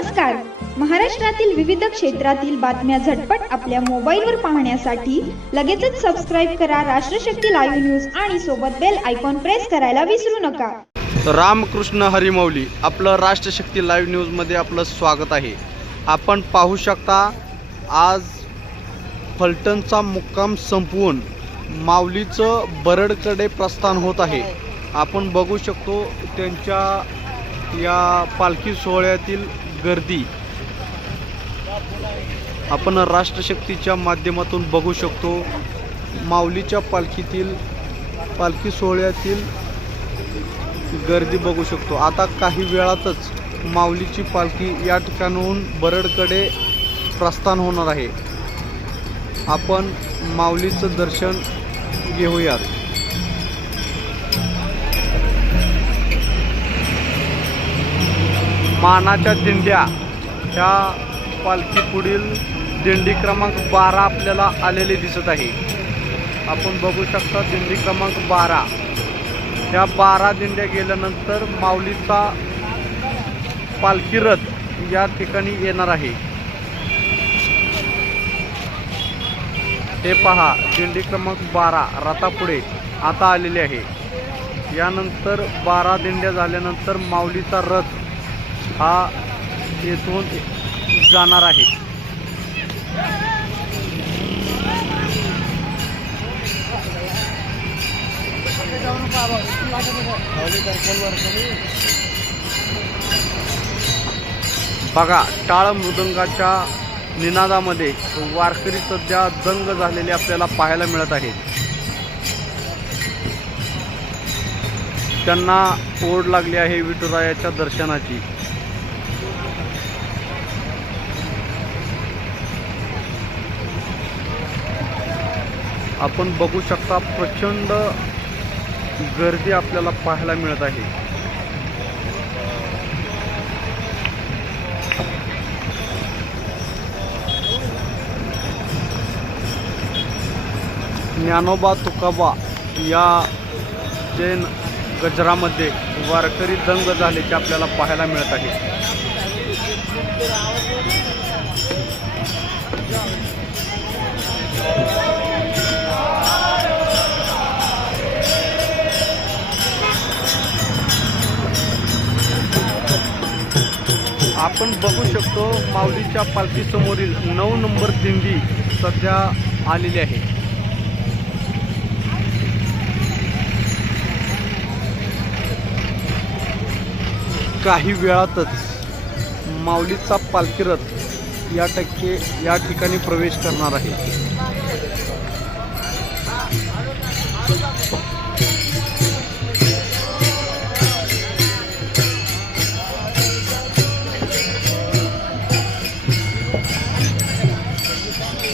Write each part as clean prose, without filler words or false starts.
नमस्कार. महाराष्ट्रातील विविध क्षेत्रातील बातम्या झटपट आपल्या मोबाईलवर पाहण्यासाठी लगेचच सबस्क्राईब करा राष्ट्रशक्ती लाईव्ह न्यूज आणि सोबत बेल आयकॉन प्रेस करायला विसरू नका. रामकृष्ण हरिमौली, आपलं राष्ट्रशक्ती लाईव्ह न्यूजमध्ये आपलं स्वागत आहे. आपण पाहू शकता आज फलटणचा मुक्काम संपवून माऊलीचं बरडकडे प्रस्थान होत आहे. आपण बघू शकतो त्यांच्या या पालखी सोहळ्यातील गर्दी आपण राष्ट्रशक्तीच्या माध्यमातून बघू शकतो. माऊलीच्या पालखी सोहळ्यातील गर्दी बघू शकतो. आता काही वेळातच माऊलीची पालखी या ठिकाणाहून बरडकडे प्रस्थान होणार आहे. आपण माऊलीचं दर्शन घेऊयात. मानाच्या दिंड्या ह्या पालखी पुढील दिंडी क्रमांक 12 आपल्याला आलेले दिसत आहे. आपण बघू शकता दिंडी क्रमांक 12. ह्या 12 दिंड्या गेल्यानंतर माऊलीचा पालखी रथ या ठिकाणी येणार आहे. हे पहा, दिंडी क्रमांक 12 रथापुढे आता आलेली आहे. यानंतर 12 दिंड्या झाल्यानंतर माऊलीचा रथ हा येथून जाणार आहे. बघा, टाळ मृदंगाच्या निनादामध्ये वारकरी सध्या दंग झालेले आपल्याला पाहायला मिळत आहेत. त्यांना ओढ लागली आहे विठुरायाच्या दर्शनाची. आपण बघू शकता प्रचंड गर्दी आपल्याला पाहायला मिळत आहे. ज्ञानोबा तुकोबा या जैन गजरामध्ये वारकरी दंग झाल्याचे आपल्याला पाहायला मिळत आहे. आपण बघू शकतो माऊलीच्या पालखी समोरील 9 नंबर दिंडी सध्या आलेली आहे. काही वेळातच माऊलीचा पालखी रथ या ठिकाणी प्रवेश करणार आहे.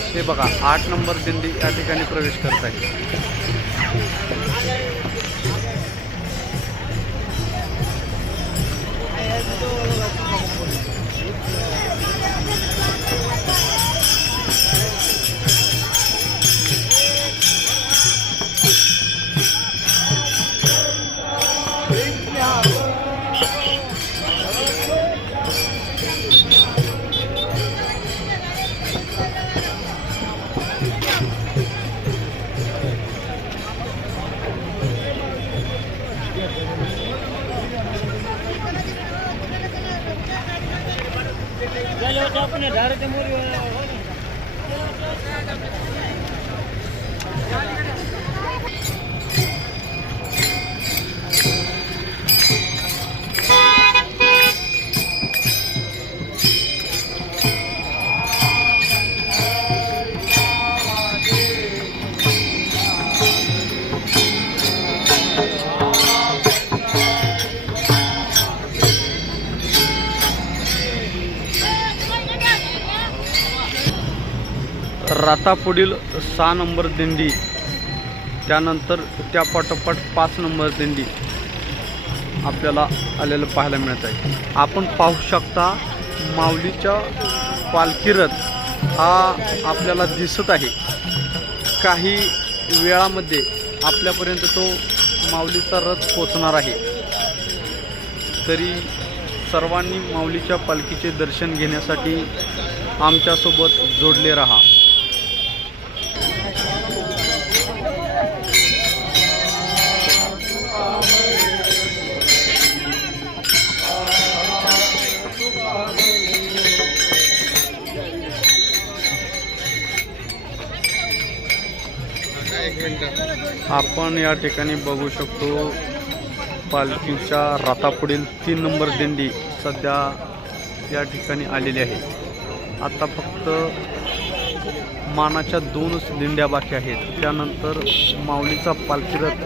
हे बघा, 8 नंबर दिंडी या ठिकाणी प्रवेश करत आहे. रथापुढील 6 नंबर दिंडी, त्यानंतर त्या पाठोपाठ 5 नंबर दिंडी आपल्याला आलेलं पाहायला मिळत आहे. आपण पाहू शकता माऊलीच्या पालखी रथ हा आपल्याला दिसत आहे. काही वेळामध्ये आपल्यापर्यंत तो माऊलीचा रथ पोचणार आहे. तरी सर्वांनी माऊलीच्या पालखीचे दर्शन घेण्यासाठी आमच्यासोबत जोडले रहा। आपण या ठिकाणी बघू शकतो पालखीच्या रथापुढील 3 नंबर दिंडी सध्या या ठिकाणी आलेली आहे। आता फक्त मानाच्या 2च दिंड्या बाकी आहेत, त्यानंतर माऊलीचा पालखी रथ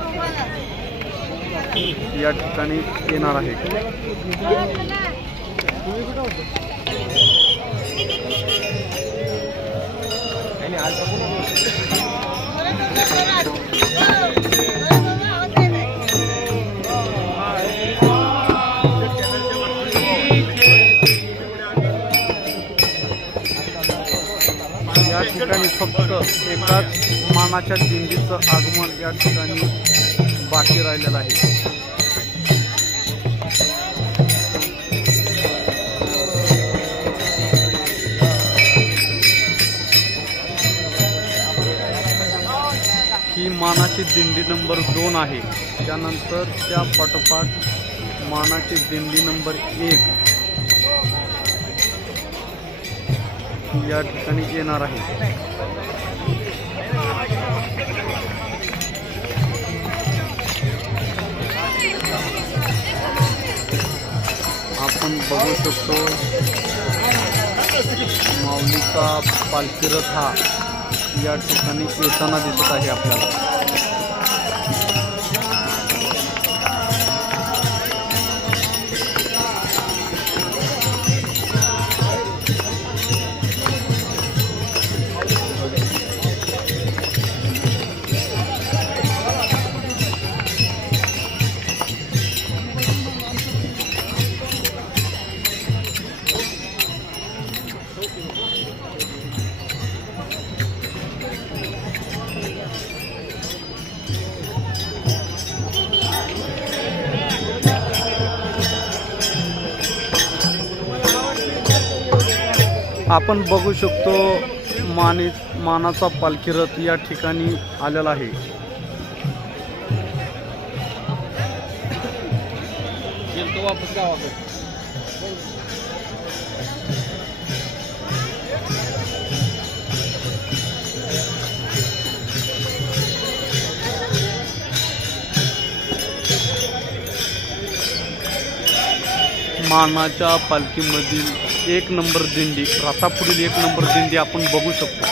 या ठिकाणी येणार आहे। या ठिकाणी फक्त एकाच मानाच्या दिंडीचं आगमन या ठिकाणी बाकी राहिलेलं आहे। ही मानाची दिंडी नंबर 2 आहे। त्यानंतर त्या पाठोपाठ मानाची दिंडी नंबर 1 या ठिकाणी येणार आहे। आपण बघू शकतो माऊलीचा पालखी रथ हा या ठिकाणी येताना दिसत आहे आपल्याला। आपण बघू शकतो मानाचा पालखी रथ या ठिकाणी आलेला आहे। वापस गावाकडे मानाच्या पालखीमधील 1 नंबर दिंडी, रथापुढील 1 नंबर दिंडी आपण बघू शकतो।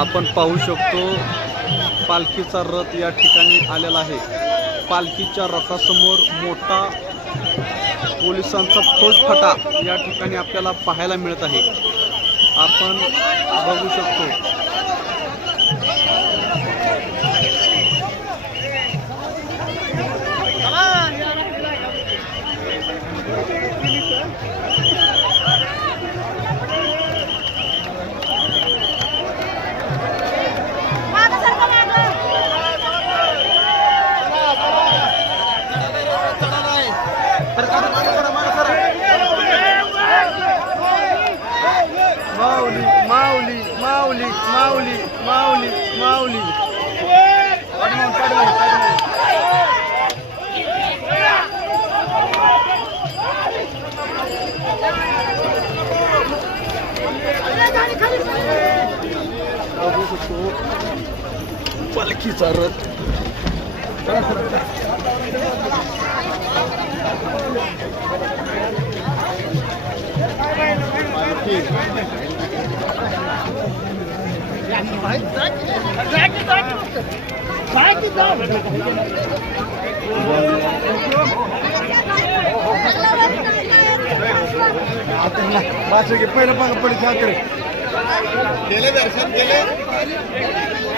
आपण पाहू शकतो पालखीचा रथ या ठिकाणी आलेला आहे। पालखीच्या रथासमोर मोठा पोलिसांचा फौजफाटा या ठिकाणी आपल्याला पाहायला मिळत आहे। आपण बघू शकतो माऊली माऊली माऊली माऊली माऊली माऊली पालखीचा रथ पहिलं पांग पडे दर्शन केले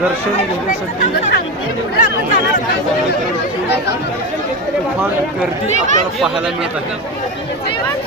दर्शन घेण्यासाठी तुफान गर्दी आपल्याला पाहायला मिळत आहे.